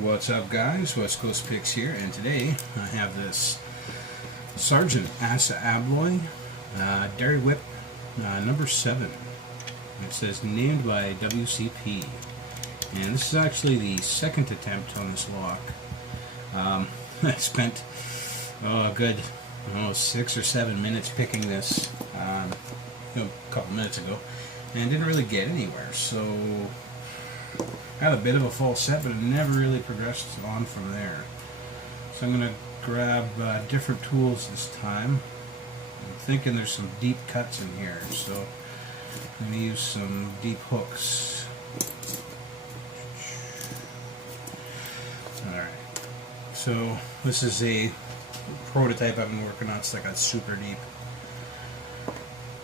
What's up, guys? West Coast Picks here, and today I have this Sargent Asa Abloy Dairywhip number 7. It says named by WCP, and this is actually the second attempt on this lock. I spent a good 6 or 7 minutes picking this a couple minutes ago, and didn't really get anywhere. So I had a bit of a false set, but it never really progressed on from there. So I'm going to grab different tools this time. I'm thinking there's some deep cuts in here, so I'm going to use some deep hooks. Alright, so this is a prototype I've been working on. It's like a super deep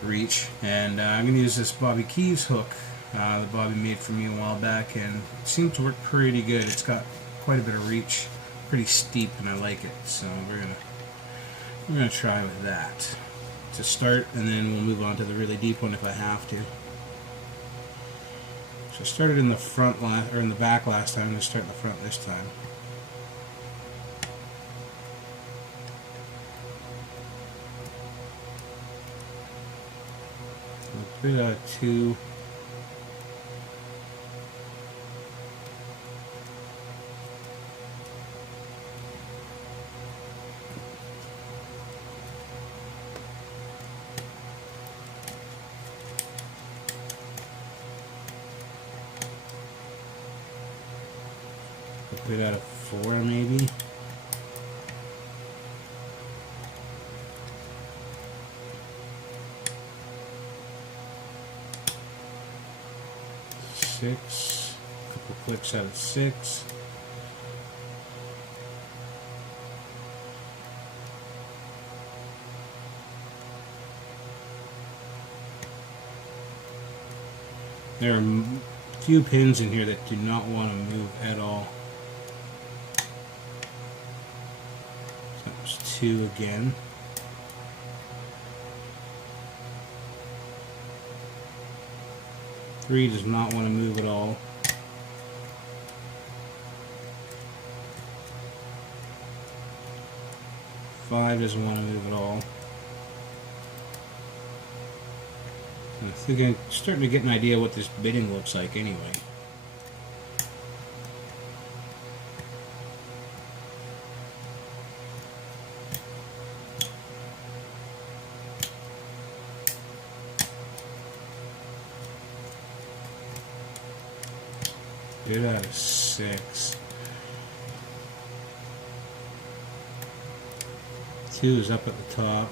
reach, and I'm going to use this Bobby Keys hook that Bobby made for me a while back, and it seemed to work pretty good. It's got quite a bit of reach, pretty steep, and I like it. So we're gonna try with that to start, and then we'll move on to the really deep one if I have to. So I started in the front or in the back last time. I'm gonna start in the front this time. A bit of 2. A bit out of 4 maybe. Six. A couple clicks out of 6. There are a few pins in here that do not want to move at all. So that was 2 again. Three does not want to move at all. Five doesn't want to move at all. I think I'm starting to get an idea what this bidding looks like anyway. Good out of 6. 2 is up at the top.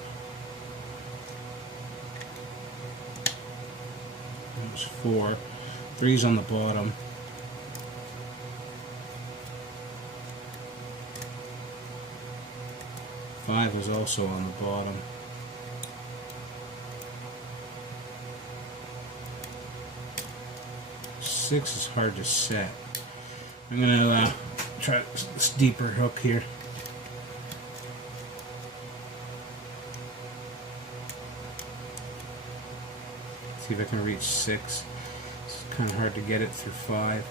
That was 4. 3's on the bottom. 5 is also on the bottom. 6 is hard to set. I'm going to try this deeper hook here. See if I can reach 6. It's kind of hard to get it through 5.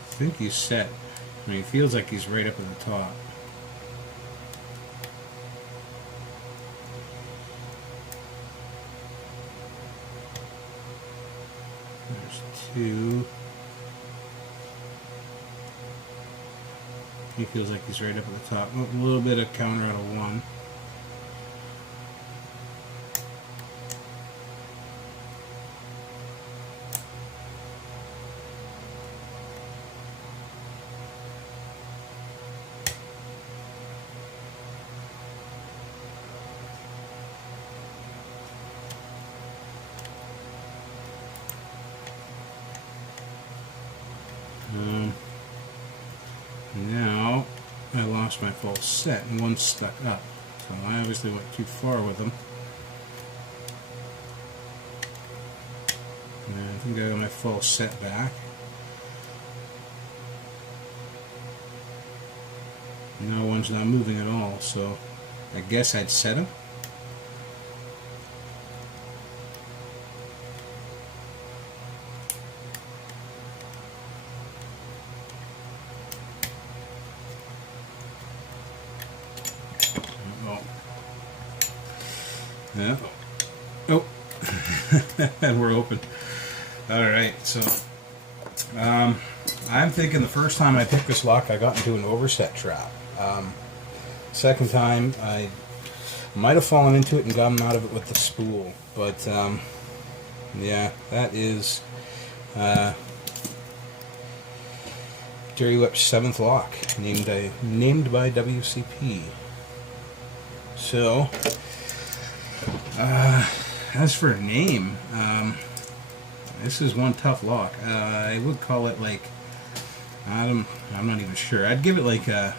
I think he's set. I mean, he feels like he's right up at the top. There's 2. He feels like he's right up at the top. A little bit of counter out of 1. Now I lost my false set and 1 stuck up, so I obviously went too far with them. And I think I got my false set back. No one's not moving at all, so I guess I'd set him. Yeah. Oh, and we're open. All right, so I'm thinking the first time I picked this lock, I got into an overset trap. Second time, I might have fallen into it and gotten out of it with the spool, but yeah, that is Dairywhip's 7th lock, named by WCP. So, as for a name, this is one tough lock. I would call it like, I'm not even sure. I'd give it like a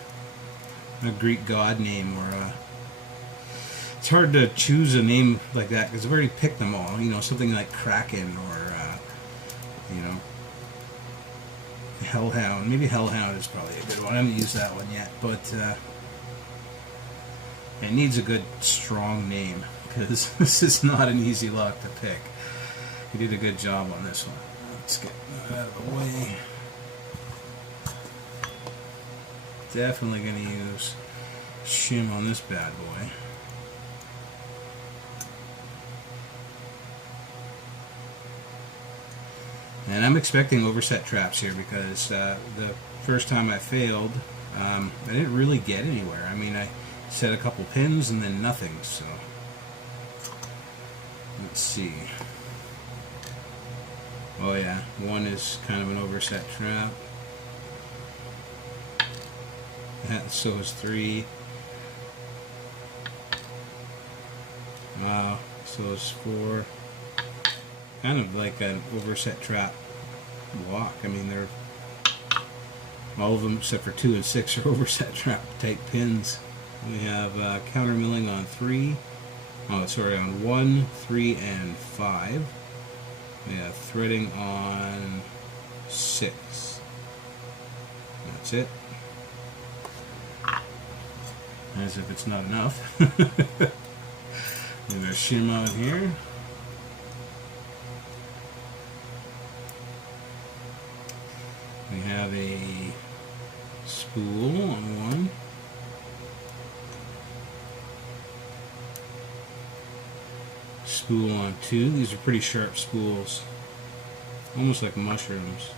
Greek god name, or it's hard to choose a name like that because I've already picked them all. You know, something like Kraken, or you know, Hellhound. Maybe Hellhound is probably a good one. I haven't used that one yet, but it needs a good, strong name because this is not an easy lock to pick. You did a good job on this one. Let's get that out of the way. Definitely going to use shim on this bad boy. And I'm expecting overset traps here because the first time I failed, I didn't really get anywhere. I mean, I set a couple pins and then nothing, so let's see. Oh yeah, one is kind of an overset trap. So is 3. So is 4. Kind of like an overset trap lock. I mean, they're all of them except for 2 and 6 are overset trap type pins. We have counter milling on 3. Oh, sorry, on 1, 3, and 5. We have threading on 6. That's it. As if it's not enough. There's a shim out here. We have a spool on 1. Spool on 2. These are pretty sharp spools. Almost like mushrooms.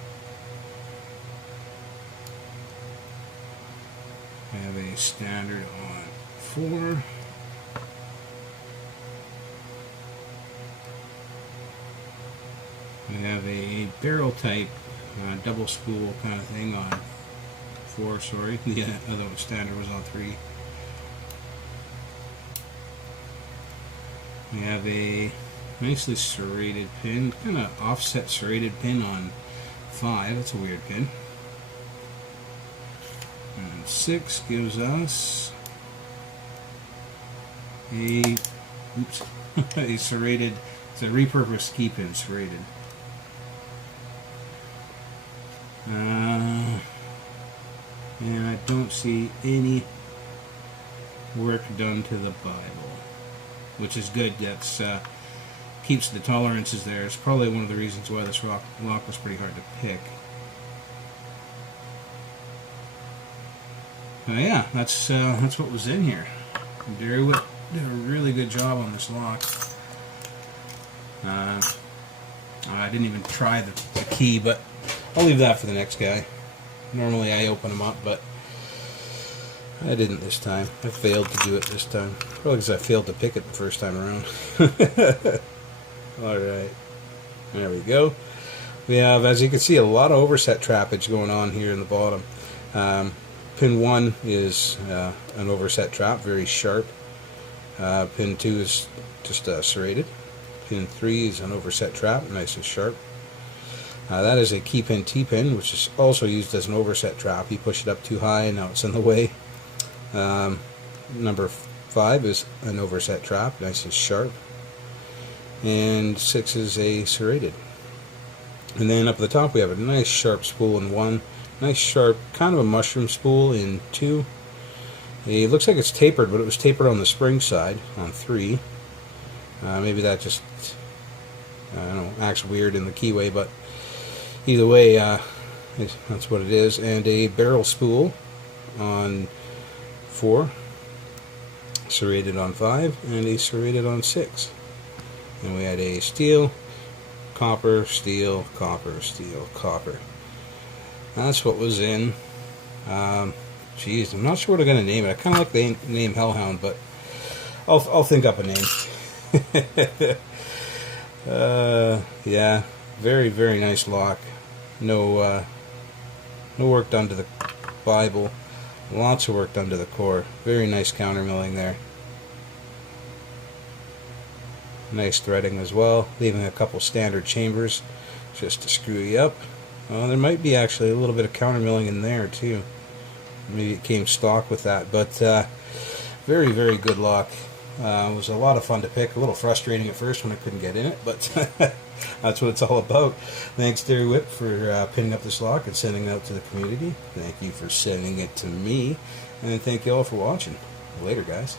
I have a standard on 4. We have a barrel type double spool kind of thing on 4, sorry. The other standard was on 3. We have a nicely serrated pin, kind of offset serrated pin on 5. That's a weird pin. And 6 gives us a a serrated, it's a repurposed key pin, serrated. And I don't see any work done to the Bible, which is good. That's keeps the tolerances there. It's probably one of the reasons why this lock was pretty hard to pick. Yeah, that's what was in here. Dairywhip did a really good job on this lock. I didn't even try the key, but I'll leave that for the next guy. Normally I open them up, but I didn't this time. I failed to do it this time. Probably because I failed to pick it the first time around. Alright. There we go. We have, as you can see, a lot of overset trappage going on here in the bottom. Pin 1 is an overset trap, very sharp. Pin 2 is just serrated. Pin 3 is an overset trap, nice and sharp. That is a key pin T-pin, which is also used as an overset trap. You push it up too high and now it's in the way. Number 5 is an overset trap, nice and sharp. And 6 is a serrated. And then up at the top we have a nice sharp spool in 1. Nice sharp, kind of a mushroom spool in 2. It looks like it's tapered, but it was tapered on the spring side on 3. Maybe that just, I don't know, acts weird in the keyway, but either way, that's what it is. And a barrel spool on 4. serrated on 5, and a serrated on 6. And we had a steel, copper, steel, copper, steel, copper. That's what was in. Geez, I'm not sure what I'm going to name it. I kind of like the name Hellhound, but I'll think up a name. Yeah, very, very nice lock. No work done to the Bible. Lots of work done to the core. Very nice countermilling there. Nice threading as well, leaving a couple standard chambers just to screw you up. Well, there might be actually a little bit of countermilling in there too. Maybe it came stock with that, but very, very good lock. It was a lot of fun to pick. A little frustrating at first when I couldn't get in it, but that's what it's all about. Thanks, Dairywhip, for pinning up this lock and sending it out to the community. Thank you for sending it to me, and thank you all for watching. Later, guys.